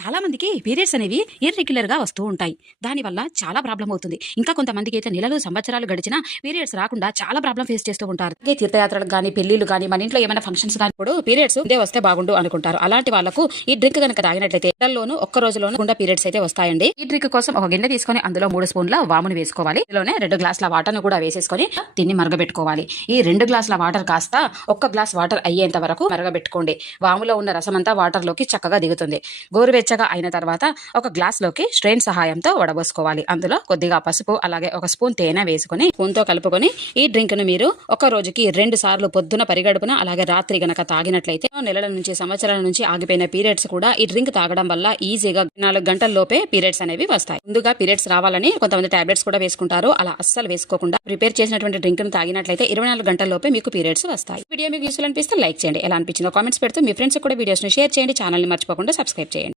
చాలా మందికి పీరియడ్స్ అనేవి ఇర్రెగ్యులర్ గా వస్తూ ఉంటాయి. దానివల్ల చాలా ప్రాబ్లం అవుతుంది. ఇంకా కొంతమందికి అయితే నెలలు సంవత్సరాలు గడిచినా పీరియడ్స్ రాకుండా చాలా ప్రాబ్లం ఫేస్ చేస్తూ ఉంటారు. అలాగే తీర్థయాత్రలకు కానీ పెళ్లిళ్ళు కానీ మన ఇంట్లో ఏమైనా ఫంక్షన్స్ కానీ ఇప్పుడు పీరియడ్స్ ఇదే వస్తే బాగుండు అనుకుంటారు. అలాంటి వాళ్ళకు ఈ డ్రింక్ కనుక తాగినట్లయితే నెలల్లోనూ ఒక్క రోజులోనూ గుండా పీరియడ్స్ అయితే వస్తాయండి. ఈ డ్రింక్ కోసం ఒక గిన్నె తీసుకొని అందులో 3 స్పూన్ల వామును వేసుకోవాలి. ఇందులోనే 2 గ్లాసుల వాటర్ ను కూడా వేసేసుకొని దీన్ని మరగబెట్టుకోవాలి. ఈ 2 గ్లాసుల వాటర్ కాస్త 1 గ్లాస్ వాటర్ అయ్యేంత వరకు మరగబెట్టుకోండి. వాములో ఉన్న రసం అంతా వాటర్ లోకి చక్కగా దిగుతుంది. గోరువెచ్చగా అయిన తర్వాత ఒక గ్లాస్ లోకి స్ట్రెయిన్ సహాయంతో వడబోసుకోవాలి. అందులో కొద్దిగా పసుపు అలాగే 1 స్పూన్ తేనె వేసుకుని స్పూన్ తో కలుపుకొని ఈ డ్రింక్ ను మీరు ఒక రోజుకి 2 సార్లు పొద్దున పరిగడుపున అలాగే రాత్రి గనక తాగినట్లయితే నెలల నుంచి సంవత్సరాల నుంచి ఆగిపోయిన పీరియడ్స్ కూడా ఈ డ్రింక్ తాగడం వల్ల ఈజీగా 4 గంటల లోపే పీరియడ్స్ అనేవి వస్తాయి. ముందుగా పీరియడ్స్ రావాలని కొంతమంది టాబ్లెట్స్ కూడా వేసుకుంటారు. అలా అస్సలు వేసుకోకుండా ప్రిపేర్ చేసినటువంటి డ్రింక్ ను తాగినట్లయితే 24 గంటల లోపే మీకు పీరియడ్స్ వస్తాయి. వీడియో మీకు యూస్ఫుల్ అనిపిస్తే లైక్ చేయండి. ఎలా అనిపించిందో కామెంట్స్ పెడుతూ మీ ఫ్రెండ్స్ కూడా వీడియోస్ ను షేర్ చేయండి. ఛానల్ ని మర్చిపోకుండా సబ్స్క్రైబ్ చేయండి.